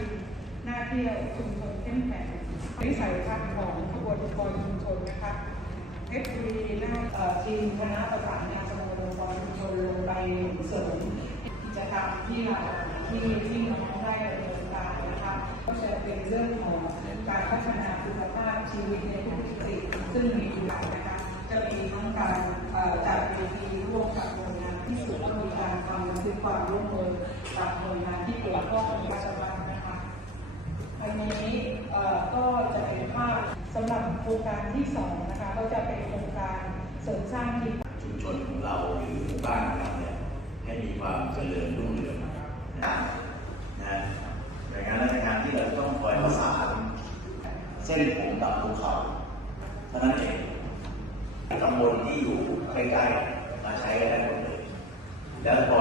กินน่าเที่ยวชุมชนเข้มแข็งวิสัยทัศน์ของขบวนการชุมชนนะคะเพชรบุรีน่าทีมคณะประสานงานสมาคมองชุมชนลงไปเสริมกิจกรรมที่เราที่ที่น้องได้ดำเนินการนะคะก็จะเป็นเรื่องของการพัฒนาคุณภาพชีวิตในทุกมิติซึ่งมีอยู่หลายนะคะจะมีทั้งการเอ่อจัดเวทีร่วมกับหน่วยงานที่สุดก็มีการทำบันทึกความร่วมมือกับหน่วยงานที่เกี่ยวข้องกับราชบัณนะคะ อันนี้เอ่อก็จะเป็นภาพสำห รับโครงการที่สองนะคะก็จะเป็นโครงการเสริมสร้างทีมชุมชนของเราหรือหมู่บ้านของเราเนี่ยให้มีความเจริญรุ่งเรืองนะนะหน่วยงานราชการที่เราต้องคอยประสานเส้นผมกับภูเขาเท่านั้นเองตำบลที่อยู่ใกล้ๆมาใช้กันได้หมดเลยแล้วก่อ